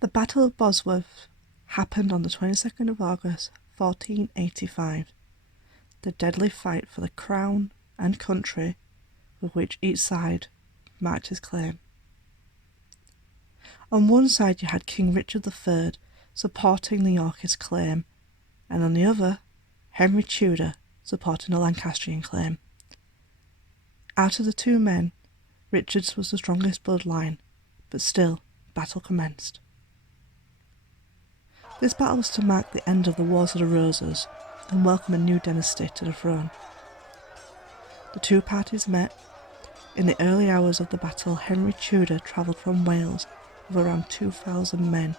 The Battle of Bosworth happened on the 22nd of August, 1485, the deadly fight for the crown and country for which each side marked his claim. On one side you had King Richard III supporting the Yorkist claim, and on the other, Henry Tudor supporting the Lancastrian claim. Out of the two men, Richard's was the strongest bloodline, but still, battle commenced. This battle was to mark the end of the Wars of the Roses and welcome a new dynasty to the throne. The two parties met. In the early hours of the battle, Henry Tudor travelled from Wales with around 2,000 men.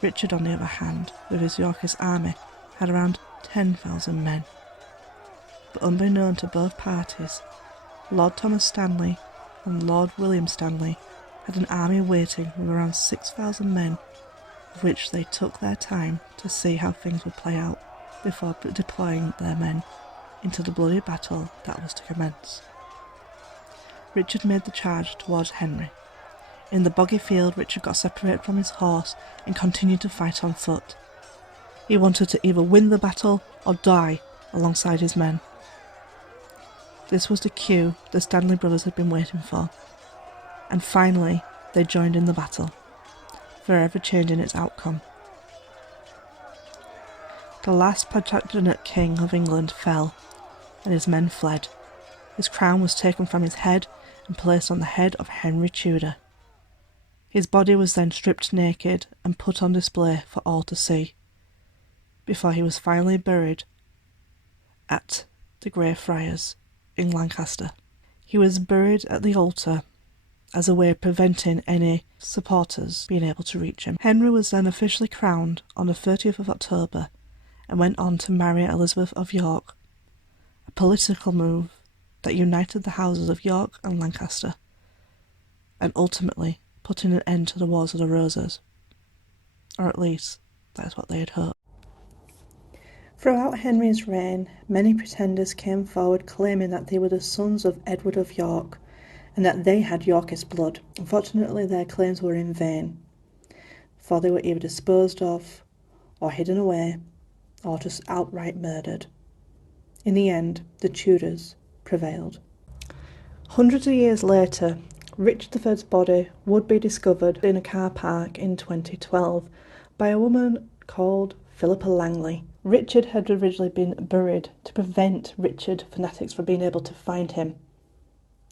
Richard, on the other hand, with his Yorkist army, had around 10,000 men. But unbeknown to both parties, Lord Thomas Stanley and Lord William Stanley had an army waiting with around 6,000 men, of which they took their time to see how things would play out before deploying their men into the bloody battle that was to commence. Richard made the charge towards Henry. In the boggy field, Richard got separated from his horse and continued to fight on foot. He wanted to either win the battle or die alongside his men. This was the cue the Stanley brothers had been waiting for, and finally they joined in the battle, forever changing its outcome. The last Plantagenet king of England fell, and his men fled. His crown was taken from his head and placed on the head of Henry Tudor. His body was then stripped naked and put on display for all to see, before he was finally buried at the Grey Friars in Lancaster. He was buried at the altar as a way of preventing any supporters being able to reach him. Henry was then officially crowned on the 30th of October and went on to marry Elizabeth of York, a political move that united the houses of York and Lancaster, and ultimately putting an end to the Wars of the Roses. Or at least, that's what they had hoped. Throughout Henry's reign, many pretenders came forward claiming that they were the sons of Edward of York, and that they had Yorkist blood. Unfortunately, their claims were in vain, for they were either disposed of, or hidden away, or just outright murdered. In the end, the Tudors prevailed. Hundreds of years later, Richard III's body would be discovered in a car park in 2012 by a woman called Philippa Langley. Richard had originally been buried to prevent Richard fanatics from being able to find him.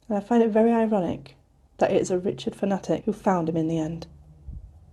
And I find it very ironic that it is a Richard fanatic who found him in the end.